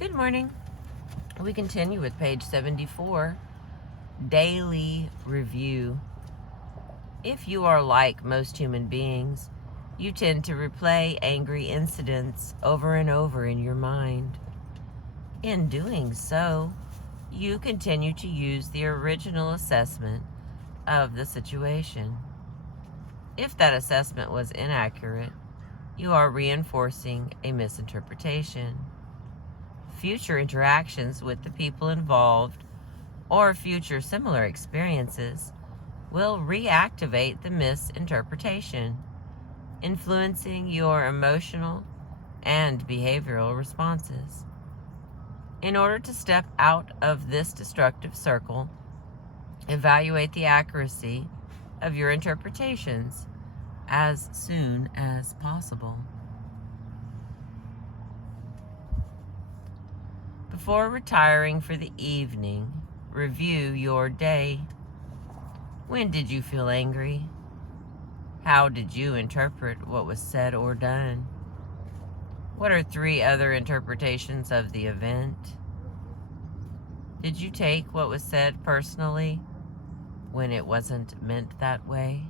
Good morning. We continue with page 74, Daily Review. If you are like most human beings, you tend to replay angry incidents over and over in your mind. In doing so, you continue to use the original assessment of the situation. If that assessment was inaccurate, you are reinforcing a misinterpretation. Future interactions with the people involved or future similar experiences will reactivate the misinterpretation, influencing your emotional and behavioral responses. In order to step out of this destructive circle, evaluate the accuracy of your interpretations as soon as possible. Before retiring for the evening, review your day. When did you feel angry? How did you interpret what was said or done? What are 3 other interpretations of the event? Did you take what was said personally when it wasn't meant that way?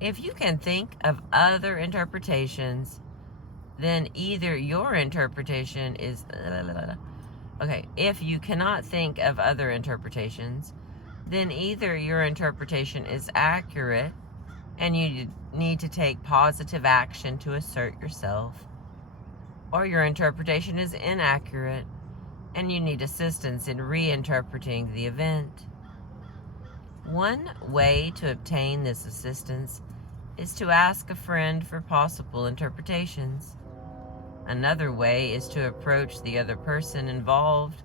If you can think of other interpretations, then either your interpretation is... if you cannot think of other interpretations, then either your interpretation is accurate and you need to take positive action to assert yourself, or your interpretation is inaccurate and you need assistance in reinterpreting the event. One way to obtain this assistance is to ask a friend for possible interpretations. Another way is to approach the other person involved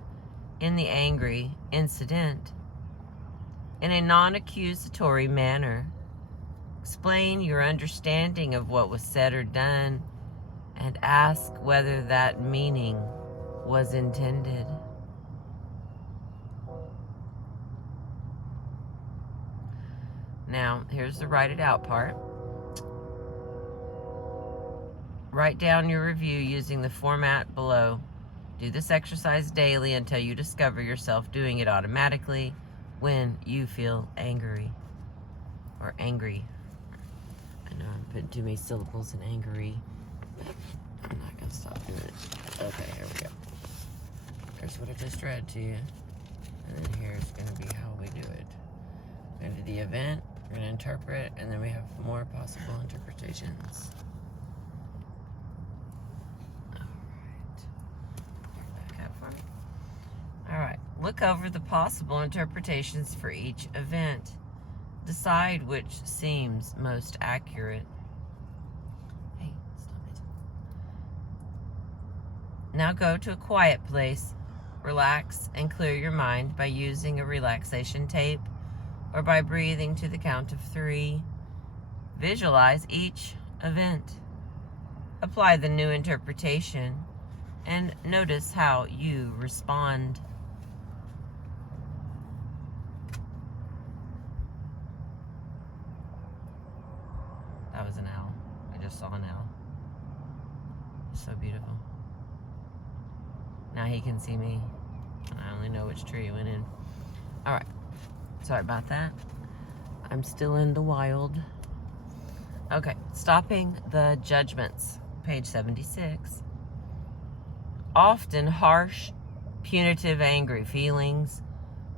in the angry incident in a non-accusatory manner. Explain your understanding of what was said or done and ask whether that meaning was intended. Now, here's the write it out part. Write down your review using the format below. Do this exercise daily until you discover yourself doing it automatically when you feel angry or angry. I know I'm putting too many syllables in angry, but I'm not going to stop doing it. Okay, here we go. Here's what I just read to you. And then here's going to be how we do it. We're going to do the event, we're going to interpret, and then we have more possible interpretations. Alright, look over the possible interpretations for each event. Decide which seems most accurate. Hey, stop it. Now go to a quiet place, relax, and clear your mind by using a relaxation tape or by breathing to the count of 3. Visualize each event. Apply the new interpretation and notice how you respond. That was an owl. I just saw an owl. So beautiful. Now he can see me. And I only know which tree he went in. Alright. Sorry about that. I'm still in the wild. Okay. Stopping the judgments. Page 76. Often harsh, punitive, angry feelings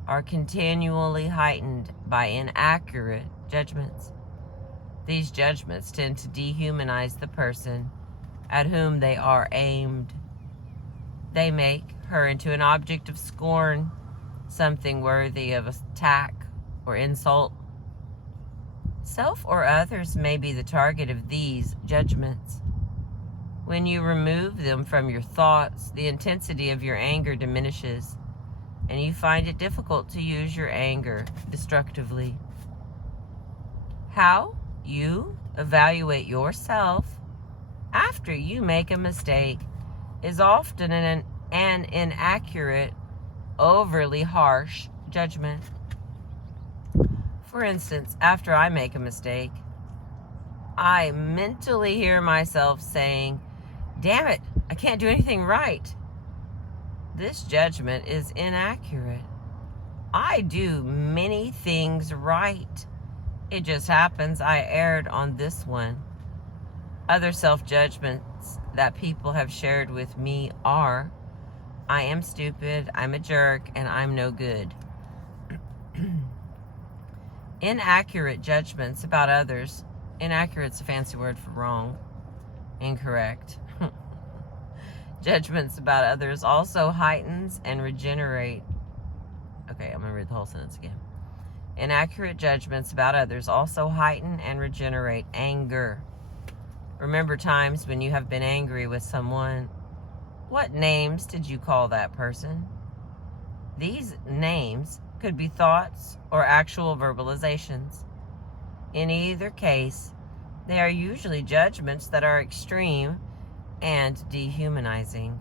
are continually heightened by inaccurate judgments. These judgments tend to dehumanize the person at whom they are aimed. They make her into an object of scorn, something worthy of attack or insult. Self or others may be the target of these judgments. When you remove them from your thoughts, the intensity of your anger diminishes, and you find it difficult to use your anger destructively. How you evaluate yourself after you make a mistake is often an inaccurate, overly harsh judgment. For instance, after I make a mistake, I mentally hear myself saying, "Damn it, I can't do anything right. This judgment is inaccurate. I do many things right. It just happens I erred on this one. Other self-judgments that people have shared with me are, I am stupid, I'm a jerk, and I'm no good. Inaccurate judgments about others. Inaccurat's a fancy word for wrong. Incorrect. Judgments about others also heightens and regenerate. Okay, I'm going to read the whole sentence again. Inaccurate judgments about others also heighten and regenerate anger. Remember times when you have been angry with someone. What names did you call that person? These names could be thoughts or actual verbalizations. In either case, they are usually judgments that are extreme and dehumanizing.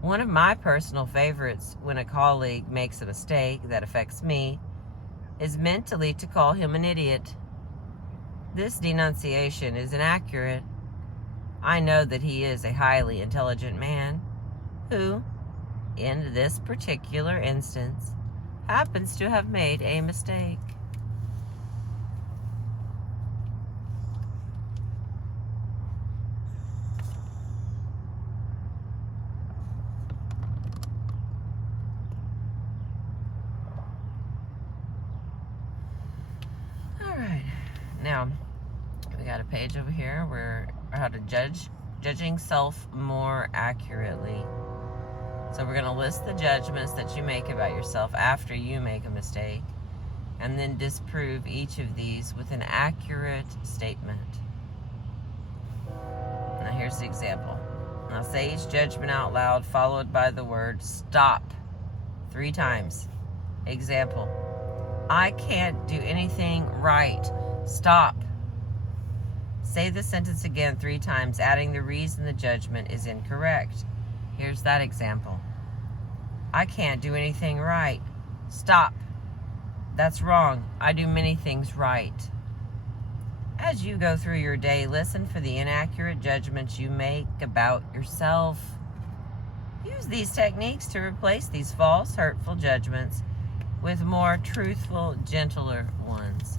One of my personal favorites when a colleague makes a mistake that affects me is mentally to call him an idiot. This denunciation is inaccurate. I know that he is a highly intelligent man who, in this particular instance, happens to have made a mistake. All right, now we got a page over here where how to judging self more accurately. So we're going to list the judgments that you make about yourself after you make a mistake, and then disprove each of these with an accurate statement. Now here's the example. Now say each judgment out loud, followed by the word stop 3 times. Example: I can't do anything right. Stop. Say the sentence again 3 times, adding the reason the judgment is incorrect. Here's that example. I can't do anything right. Stop. That's wrong. I do many things right. As you go through your day, listen for the inaccurate judgments you make about yourself. Use these techniques to replace these false, hurtful judgments with more truthful, gentler ones.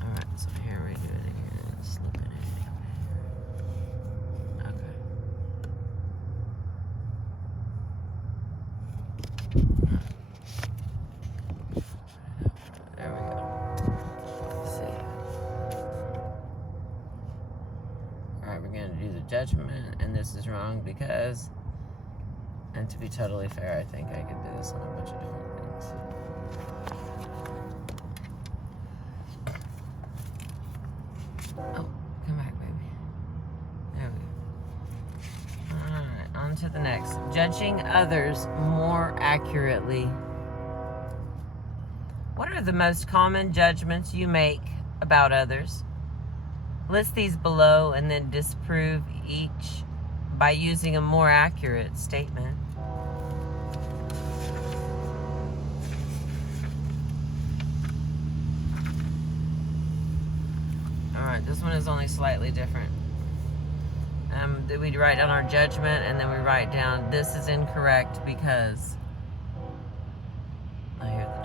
All right, so here we do it again. Slip it in. Okay. There we go. Let's see. All right, we're going to do the judgment, and this is wrong because, and to be totally fair, I think I could do this on a bunch of different things. Oh, come back, baby. There we go. Alright, on to the next. Judging others more accurately. What are the most common judgments you make about others? List these below and then disprove each by using a more accurate statement. Alright, this one is only slightly different. We write down our judgment, and then we write down, this is incorrect because... I hear the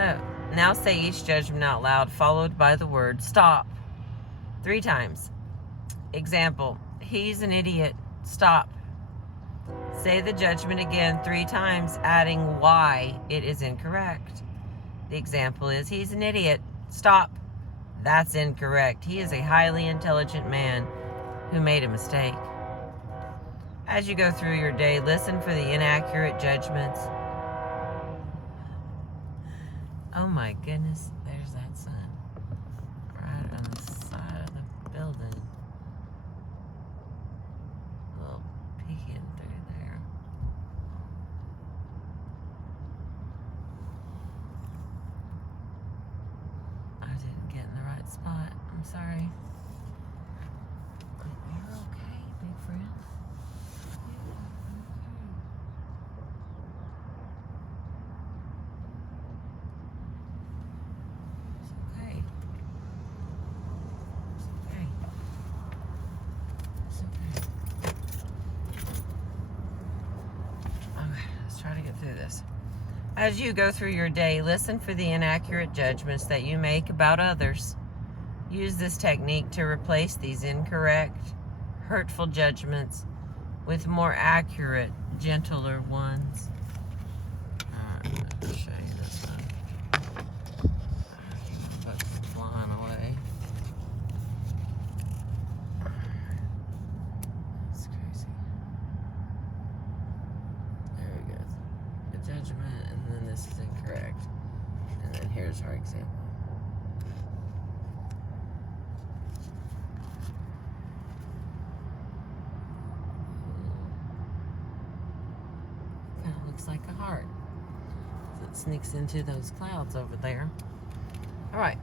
train. Now say each judgment out loud, followed by the word stop 3 times. Example: he's an idiot. Stop. Say the judgment again 3 times, adding why it is incorrect. The example is, he's an idiot. Stop. That's incorrect. He is a highly intelligent man who made a mistake. As you go through your day, listen for the inaccurate judgments. Oh my goodness, there's that sun. Right on the side of the building. A little peeking through there. I didn't get in the right spot. I'm sorry. You're okay, big friend. It's okay. It's okay. through this. As you go through your day, listen for the inaccurate judgments that you make about others. Use this technique to replace these incorrect, hurtful judgments with more accurate, gentler ones. Alright, I'll show you this one. Bugs flying away. That's crazy. There we go. The judgment, and then this is incorrect. And then here's our example. Kind of looks like a heart. It sneaks into those clouds over there. All right.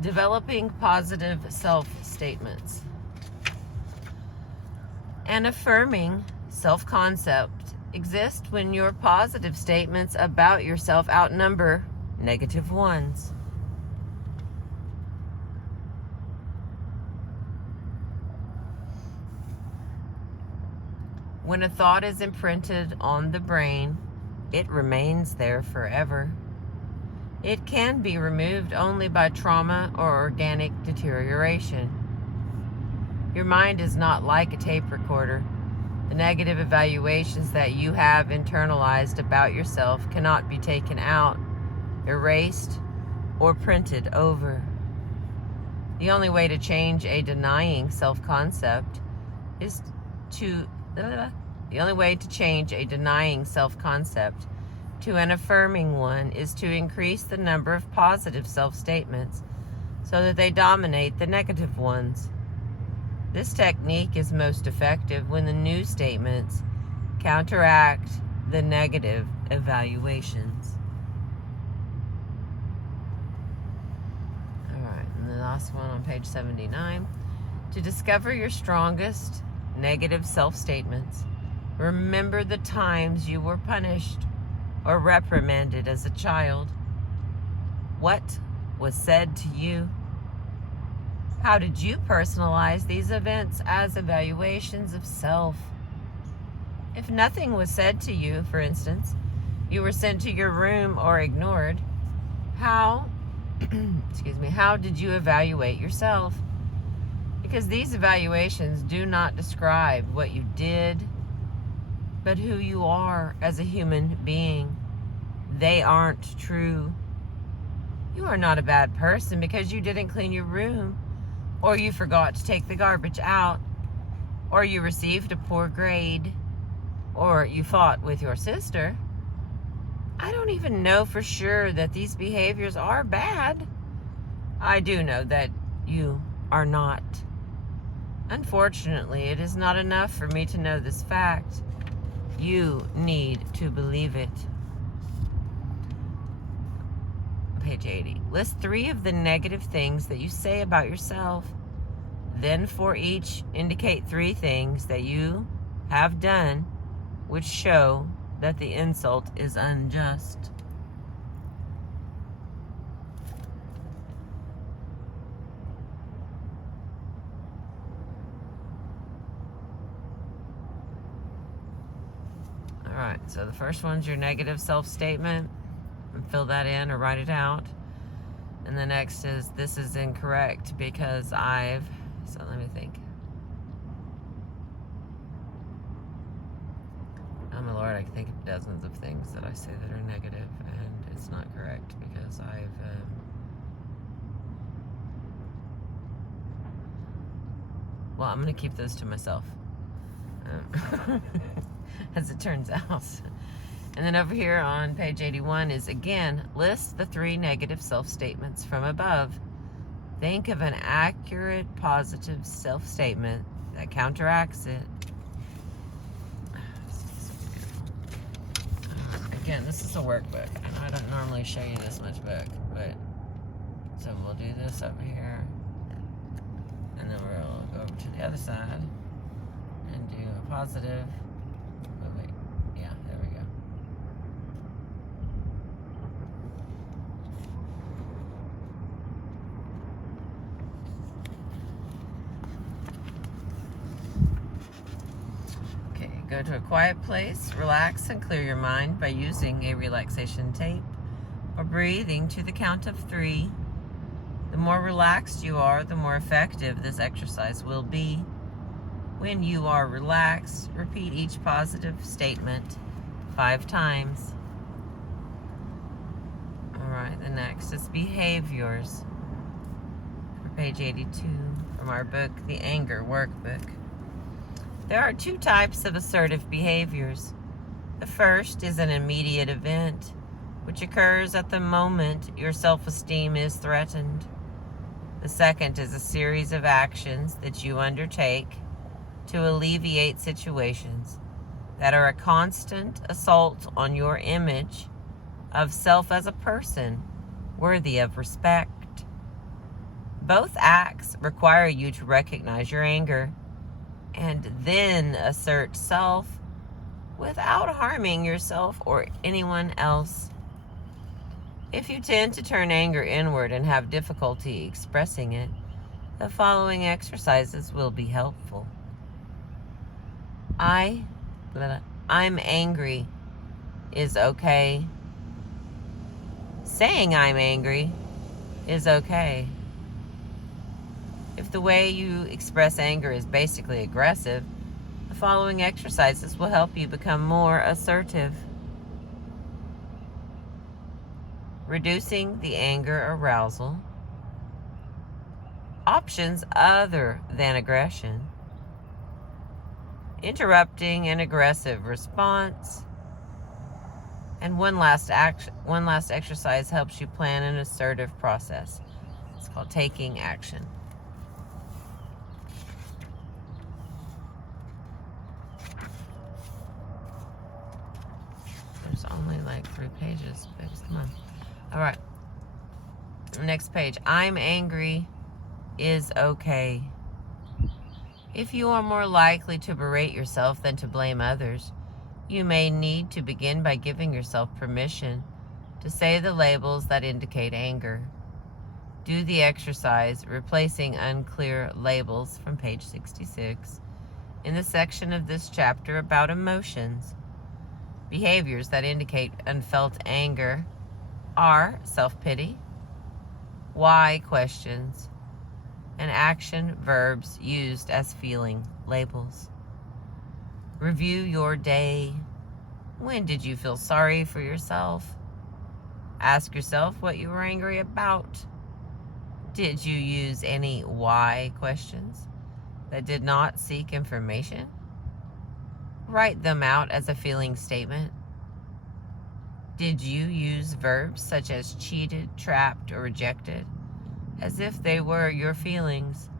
Developing positive self-statements. An affirming self-concept exists when your positive statements about yourself outnumber negative ones. When a thought is imprinted on the brain, it remains there forever. It can be removed only by trauma or organic deterioration. Your mind is not like a tape recorder. The negative evaluations that you have internalized about yourself cannot be taken out, erased, or printed over. The only way to change a denying self-concept is to The only way to change a denying self-concept to an affirming one is to increase the number of positive self-statements so that they dominate the negative ones. This technique is most effective when the new statements counteract the negative evaluations. All right, and the last one on page 79. To discover your strongest negative self-statements, remember the times you were punished or reprimanded as a child. What was said to you? How did you personalize these events as evaluations of self? If nothing was said to you, for instance, you were sent to your room or ignored, how did you evaluate yourself? Because these evaluations do not describe what you did, but who you are as a human being. They aren't true. You are not a bad person because you didn't clean your room, or you forgot to take the garbage out, or you received a poor grade, or you fought with your sister. I don't even know for sure that these behaviors are bad. I do know that you are not. Unfortunately, it is not enough for me to know this fact. You need to believe it. Page 80. List 3 of the negative things that you say about yourself. Then for each, indicate 3 things that you have done which show that the insult is unjust. All right, so the first one's your negative self-statement. Fill that in or write it out. And the next is, this is incorrect because so let me think. Oh my Lord, I can think of dozens of things that I say that are negative, and it's not correct because well, I'm going to keep those to myself. As it turns out. And then over here on page 81 is, again, list the 3 negative self-statements from above. Think of an accurate, positive self-statement that counteracts it. Again, this is a workbook, and I don't normally show you this much book, but so we'll do this over here, and then we'll go over to the other side and do a positive. Yeah, there we go. Okay, Go to a quiet place, relax, and clear your mind by using a relaxation tape or breathing to the count of 3. The more relaxed you are, the more effective this exercise will be. When you are relaxed, repeat each positive statement 5 times. All right, the next is behaviors. For page 82 from our book, The Anger Workbook. There are 2 types of assertive behaviors. The first is an immediate event, which occurs at the moment your self-esteem is threatened. The second is a series of actions that you undertake to alleviate situations that are a constant assault on your image of self as a person worthy of respect. Both acts require you to recognize your anger and then assert self without harming yourself or anyone else. If you tend to turn anger inward and have difficulty expressing it, the following exercises will be helpful. I'm angry is okay. Saying I'm angry is okay. If the way you express anger is basically aggressive, the following exercises will help you become more assertive. Reducing the anger arousal. Options other than aggression. Interrupting an aggressive response. And one last exercise helps you plan an assertive process. It's called taking action. There's only like 3 pages, babes. Come on. All right. Next page. I'm angry is okay. If you are more likely to berate yourself than to blame others, you may need to begin by giving yourself permission to say the labels that indicate anger. Do the exercise replacing unclear labels from page 66 in the section of this chapter about emotions. Behaviors that indicate unfelt anger are self-pity, why questions, and action verbs used as feeling labels. Review your day. When did you feel sorry for yourself? Ask yourself what you were angry about. Did you use any why questions that did not seek information? Write them out as a feeling statement. Did you use verbs such as cheated, trapped, or rejected as if they were your feelings?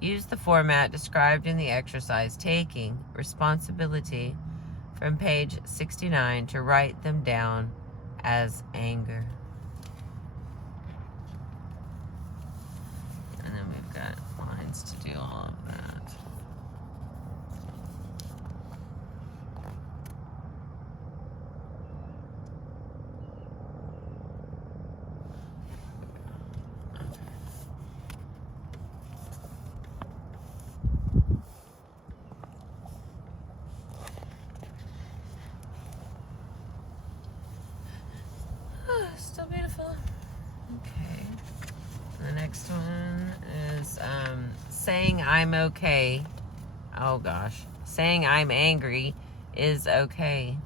Use the format described in the exercise taking responsibility from page 69 to write them down as anger. And then we've got lines to do all of that. Still beautiful. Okay. The next one is saying I'm okay. Oh gosh. Saying I'm angry is okay.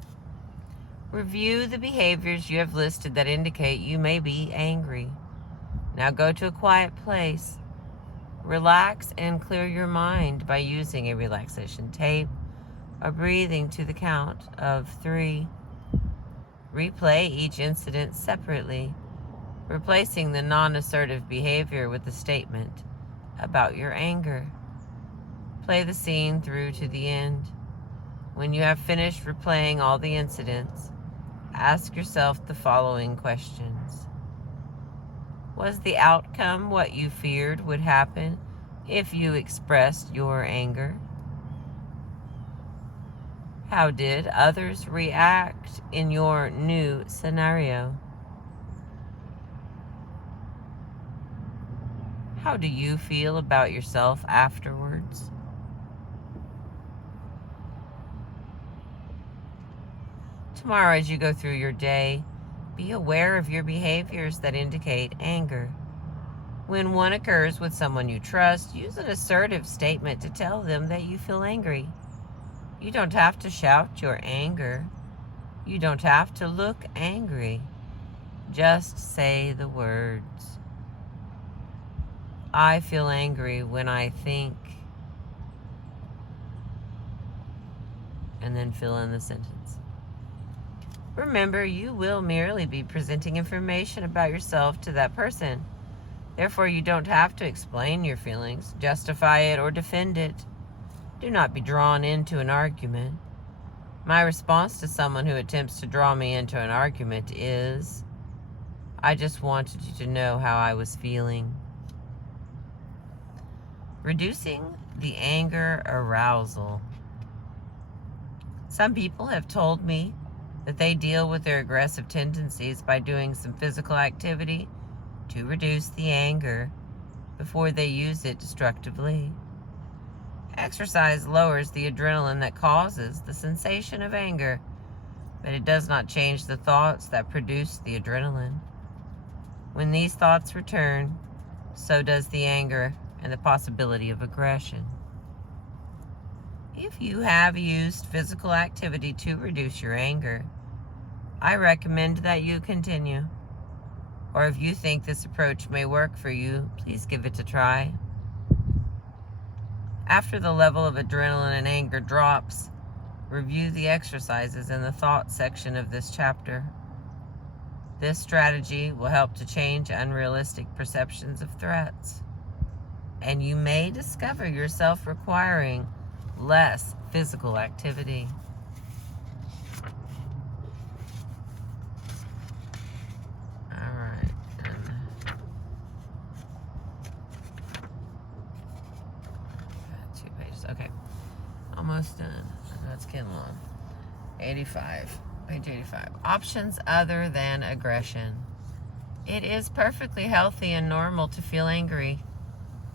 Review the behaviors you have listed that indicate you may be angry. Now go to a quiet place. Relax and clear your mind by using a relaxation tape or breathing to the count of 3. Replay each incident separately, replacing the non-assertive behavior with a statement about your anger. Play the scene through to the end. When you have finished replaying all the incidents, ask yourself the following questions. Was the outcome what you feared would happen if you expressed your anger? How did others react in your new scenario? How do you feel about yourself afterwards? Tomorrow, as you go through your day, be aware of your behaviors that indicate anger. When one occurs with someone you trust, use an assertive statement to tell them that you feel angry. You don't have to shout your anger. You don't have to look angry. Just say the words. I feel angry when I think, and then fill in the sentence. Remember, you will merely be presenting information about yourself to that person. Therefore, you don't have to explain your feelings, justify it, or defend it. Do not be drawn into an argument. My response to someone who attempts to draw me into an argument is, I just wanted you to know how I was feeling. Reducing the anger arousal. Some people have told me that they deal with their aggressive tendencies by doing some physical activity to reduce the anger before they use it destructively. Exercise lowers the adrenaline that causes the sensation of anger, but it does not change the thoughts that produce the adrenaline. When these thoughts return, so does the anger and the possibility of aggression. If you have used physical activity to reduce your anger, I recommend that you continue. Or if you think this approach may work for you, please give it a try. After the level of adrenaline and anger drops, review the exercises in the thoughts section of this chapter. This strategy will help to change unrealistic perceptions of threats, and you may discover yourself requiring less physical activity. All right. Two pages. Okay. Almost done. That's getting long. 85. Page 85. Options other than aggression. It is perfectly healthy and normal to feel angry.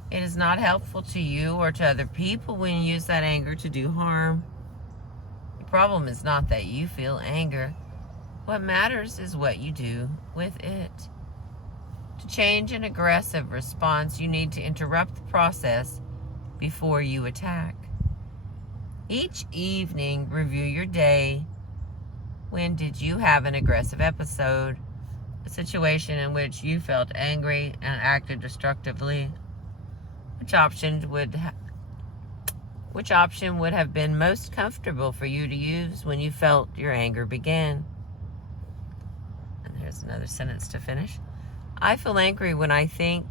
It is not helpful to you or to other people when you use that anger to do harm. The problem is not that you feel anger. What matters is what you do with it. To change an aggressive response, you need to interrupt the process before you attack. Each evening, review your day. When did you have an aggressive episode? A situation in which you felt angry and acted destructively? Which option would have been most comfortable for you to use when you felt your anger begin? And there's another sentence to finish. I feel angry when I think,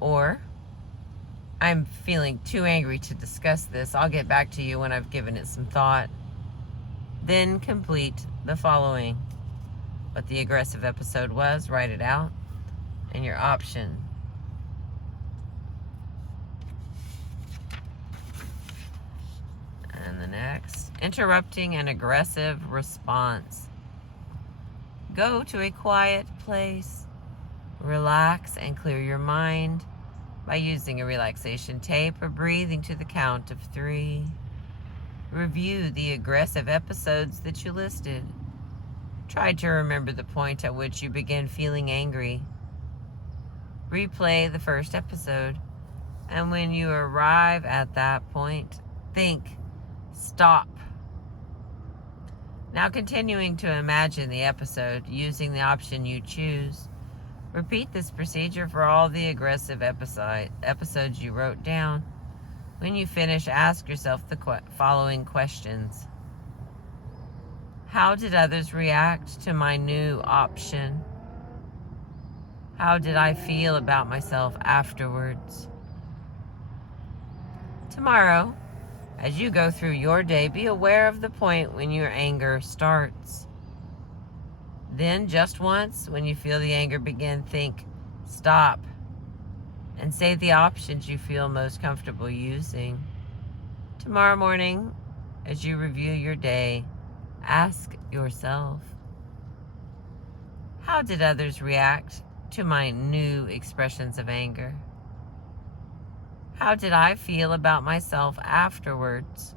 or I'm feeling too angry to discuss this. I'll get back to you when I've given it some thought. Then complete the following. What the aggressive episode was, write it out, and your option. And the next, interrupting an aggressive response. Go to a quiet place. Relax and clear your mind by using a relaxation tape or breathing to the count of 3. Review the aggressive episodes that you listed. Try to remember the point at which you began feeling angry. Replay the first episode, and when you arrive at that point, think, stop. Now continuing to imagine the episode using the option you choose. Repeat this procedure for all the aggressive episodes you wrote down. When you finish, ask yourself the following questions. How did others react to my new option? How did I feel about myself afterwards? Tomorrow, as you go through your day, be aware of the point when your anger starts. Then, just once, when you feel the anger begin, think, stop, and say the options you feel most comfortable using. Tomorrow morning, as you review your day, ask yourself, how did others react to my new expressions of anger? How did I feel about myself afterwards?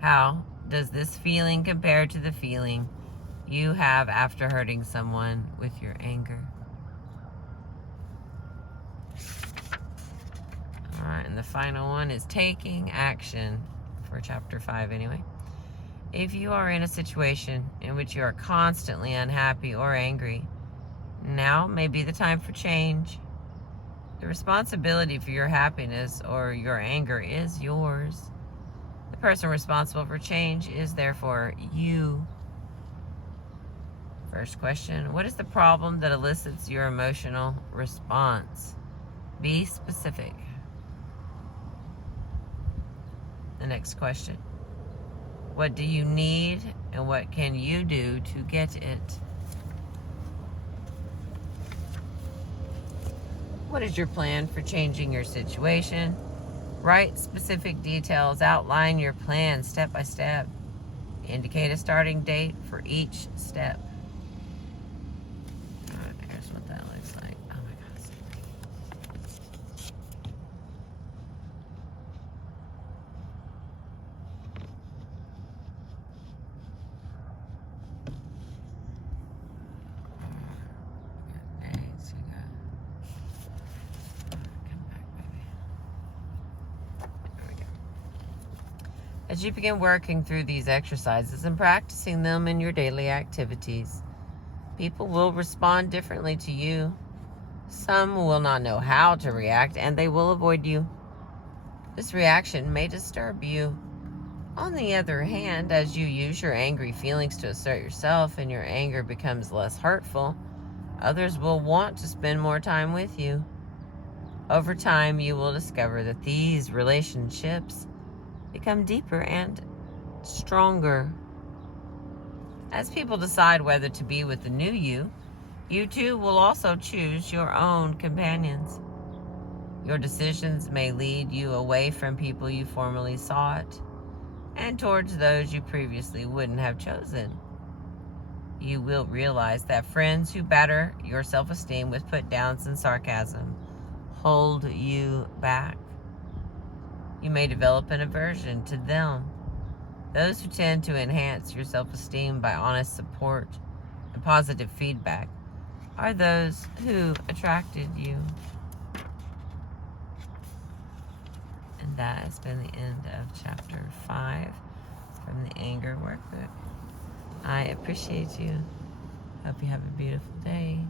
How does this feeling compare to the feeling you have after hurting someone with your anger? All right, and the final one is taking action for chapter 5 anyway. If you are in a situation in which you are constantly unhappy or angry, now may be the time for change. The responsibility for your happiness or your anger is yours. The person responsible for change is therefore you. First question, what is the problem that elicits your emotional response? Be specific. The next question, what do you need and what can you do to get it? What is your plan for changing your situation? Write specific details, outline your plan step by step. Indicate a starting date for each step. All right, here's what that looks like. Oh my gosh. Days you got. Come back, baby. There we go. As you begin working through these exercises and practicing them in your daily activities, people will respond differently to you. Some will not know how to react and they will avoid you. This reaction may disturb you. On the other hand, as you use your angry feelings to assert yourself and your anger becomes less hurtful, others will want to spend more time with you. Over time, you will discover that these relationships become deeper and stronger. As people decide whether to be with the new you, you too will also choose your own companions. Your decisions may lead you away from people you formerly sought and towards those you previously wouldn't have chosen. You will realize that friends who batter your self-esteem with put-downs and sarcasm hold you back. You may develop an aversion to them. Those who tend to enhance your self-esteem by honest support and positive feedback are those who attracted you. And that has been the end of chapter 5 from the Anger Workbook. I appreciate you. Hope you have a beautiful day.